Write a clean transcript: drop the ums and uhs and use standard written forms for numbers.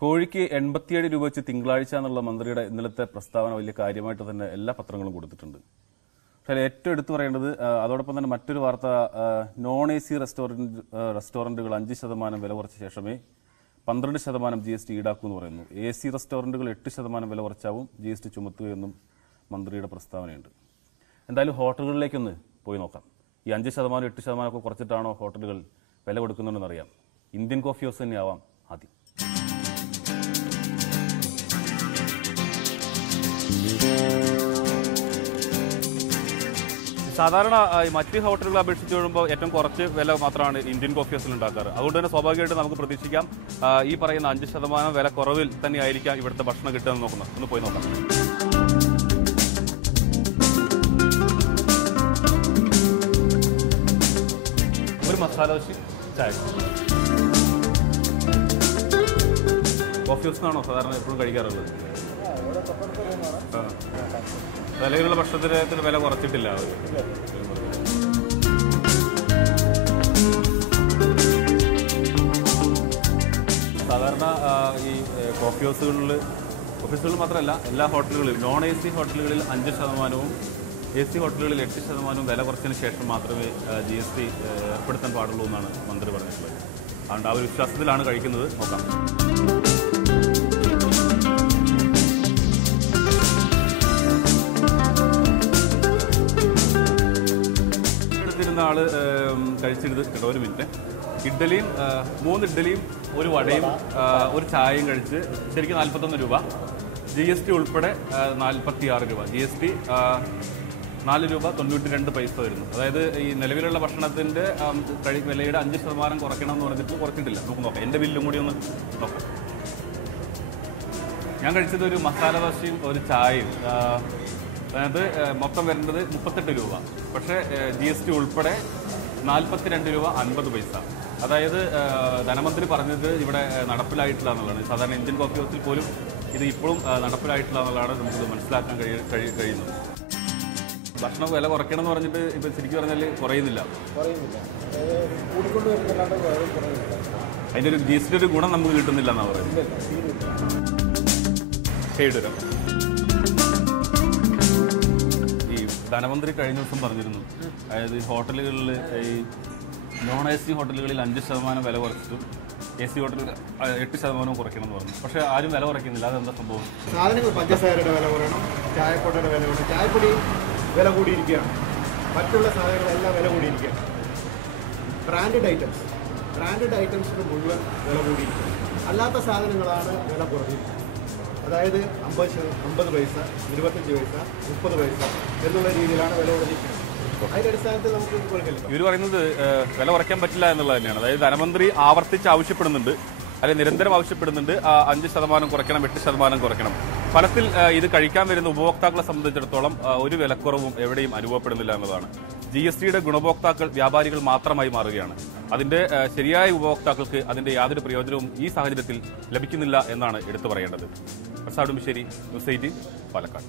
കോഴിക്ക് 87 രൂപ വെച്ച് തിങ്കളാഴ്ച എന്നുള്ള മന്ത്രിയുടെ ഇന്നലത്തെ പ്രസ്താവന വലിയ കാര്യമായിട്ട് തന്നെ എല്ലാ പത്രങ്ങളും കൊടുത്തിട്ടുണ്ട്. പക്ഷേ ഏറ്റവും എടുത്തു പറയേണ്ടത് അതോടൊപ്പം തന്നെ മറ്റൊരു വാർത്ത, നോൺ എ സി റെസ്റ്റോറൻറ്റുകൾ 5% വില കുറച്ച ശേഷമേ 12% GST ഈടാക്കുമെന്ന് പറയുന്നു. എ സി റെസ്റ്റോറൻറ്റുകൾ 8% വില കുറച്ചാവും GST ചുമത്തുകയെന്നും മന്ത്രിയുടെ പ്രസ്താവനയുണ്ട്. എന്തായാലും ഹോട്ടലുകളിലേക്കൊന്ന് പോയി നോക്കാം. ഈ 5%, 8% ഒക്കെ കുറച്ചിട്ടാണോ ഹോട്ടലുകൾ വില കൊടുക്കുന്നുണ്ടെന്ന് അറിയാം. ഇന്ത്യൻ കോഫി ഹൗസ് തന്നെയാവാം ആദ്യം. സാധാരണ മറ്റ് ഹോട്ടലുകളെ അപേക്ഷിച്ച് വരുമ്പോൾ ഏറ്റവും കുറച്ച് വില മാത്രമാണ് ഇന്ത്യൻ കോഫി ഹൗസിൽ ഉണ്ടാക്കാറ്. അതുകൊണ്ട് തന്നെ സ്വാഭാവികമായിട്ട് നമുക്ക് പ്രതീക്ഷിക്കാം ഈ പറയുന്ന 5% വില കുറവിൽ തന്നെയായിരിക്കാം ഇവിടുത്തെ ഭക്ഷണം കിട്ടുമെന്ന് നോക്കുന്നത്. ഒന്ന് പോയി നോക്കാം. ഒരു മസാല ദോശ, ചായ. കോഫി ഹൗസ് നിന്നാണോ സാധാരണ എപ്പോഴും കഴിക്കാറുള്ളത്? നിലവിലുള്ള ഭക്ഷണത്തിന് വില കുറച്ചിട്ടില്ല. സാധാരണ ഈ കോഫി ഹൗസുകളിൽ മാത്രമല്ല എല്ലാ ഹോട്ടലുകളിലും നോൺ എ സി ഹോട്ടലുകളിൽ 5%, എ സി ഹോട്ടലുകളിൽ 8% വില കുറച്ചതിന് ശേഷം മാത്രമേ GST ഏർപ്പെടുത്താൻ പാടുള്ളൂ എന്നാണ് മന്ത്രി പറഞ്ഞിട്ടുള്ളത്. അതുകൊണ്ട് ആ ഒരു വിശ്വാസത്തിലാണ് കഴിക്കുന്നത്. നോക്കാം. ആള് കഴിച്ചിരുന്നത് കേട്ടോ. ഒരു മിനിറ്റ്. 3 ഇഡ്ഡലിയും 1 വടയും 1 ചായയും കഴിച്ച് ശരിക്കും 41 രൂപ. GST ഉൾപ്പെടെ 46 രൂപ. GST 4 രൂപ 92 പൈസ വരുന്നു. അതായത് ഈ നിലവിലുള്ള ഭക്ഷണത്തിന്റെ വിലയുടെ 5% കുറയ്ക്കണം എന്ന് പറഞ്ഞിട്ട് കുറച്ചിട്ടില്ല. നമുക്ക് നോക്കാം. എന്റെ ബില്ലും കൂടി ഒന്ന് നോക്കാം. ഞാൻ കഴിച്ചത് ഒരു മസാല ദോശയും 1 ചായയും. അതായത് മൊത്തം വരുന്നത് 38 രൂപ. പക്ഷേ GST ഉൾപ്പെടെ 42 രൂപ 50 പൈസ. അതായത് ധനമന്ത്രി പറഞ്ഞത് ഇവിടെ നടപ്പിലായിട്ടില്ല എന്നുള്ളതാണ്. സാധാരണ ഇന്ത്യൻ കോഫി ഹൗസിൽ പോലും ഇത് ഇപ്പോഴും നടപ്പിലായിട്ടില്ല എന്നുള്ളതാണ് നമുക്കിത് മനസ്സിലാക്കാൻ കഴിയുന്നത്. ഭക്ഷണം വില കുറയ്ക്കണം എന്ന് പറഞ്ഞിട്ട് ഇപ്പം ശരിക്കും പറഞ്ഞാൽ കുറയുന്നില്ല. അതിൻ്റെ ഒരു GST ഒരു ഗുണം നമുക്ക് കിട്ടുന്നില്ല എന്നാണ് പറയുന്നത്. കേടുവരാം. ധനമന്ത്രി കഴിഞ്ഞ ദിവസം പറഞ്ഞിരുന്നു, അതായത് ഹോട്ടലുകളിൽ ഈ നോൺ എ സി ഹോട്ടലുകളിൽ 5% വില കുറച്ചിട്ടും AC ഹോട്ടലിൽ 8% കുറയ്ക്കണം എന്ന് പറഞ്ഞു. പക്ഷേ ആരും വില കുറയ്ക്കുന്നില്ല. അതെന്താ സംഭവം? സാധനങ്ങൾ പഞ്ചസാരയുടെ വില കുറയണം, ചായപ്പൊടിയുടെ വില കുറയണം. ചായപ്പൊടി വില കൂടിയിരിക്കുകയാണ്, മറ്റുള്ള സാധനങ്ങളെല്ലാം വില കൂടിയിരിക്കുകയാണ്. ബ്രാൻഡഡ് ഐറ്റംസിന് മുഴുവൻ വില കൂടിയിരിക്കുകയാണ്. അല്ലാത്ത സാധനങ്ങളാണ് വില കുറഞ്ഞിരിക്കുന്നത്. അതായത് 50 പൈസ, 25 പൈസ, 30 പൈസ എന്നുള്ള രീതിയിലാണ് വില കുറഞ്ഞിരിക്കുന്നത്. അതിന്റെ അടിസ്ഥാനത്തിൽ നമുക്ക് കൊടുക്കില്ല. ഇവർ പറയുന്നത് വില കുറയ്ക്കാൻ പറ്റില്ല എന്നുള്ളത് തന്നെയാണ്. അതായത് ധനമന്ത്രി ആവർത്തിച്ച് ആവശ്യപ്പെടുന്നുണ്ട്, അല്ലെങ്കിൽ നിരന്തരം ആവശ്യപ്പെടുന്നുണ്ട് 5% കുറയ്ക്കണം, 8% കുറയ്ക്കണം. ഫലത്തിൽ ഇത് കഴിക്കാൻ വരുന്ന ഉപഭോക്താക്കളെ സംബന്ധിച്ചിടത്തോളം ഒരു വിലക്കുറവും എവിടെയും അനുഭവപ്പെടുന്നില്ല എന്നതാണ്. GSTയുടെ ഗുണഭോക്താക്കൾ വ്യാപാരികൾ മാത്രമായി മാറുകയാണ്. അതിന്റെ ശരിയായ ഉപഭോക്താക്കൾക്ക് അതിന്റെ യാതൊരു പ്രയോജനവും ഈ സാഹചര്യത്തിൽ ലഭിക്കുന്നില്ല എന്നാണ് എടുത്തു പറയേണ്ടത്. പ്രസാദ് ഉമ്മിശ്ശേരി, ന്യൂസ് 18, പാലക്കാട്.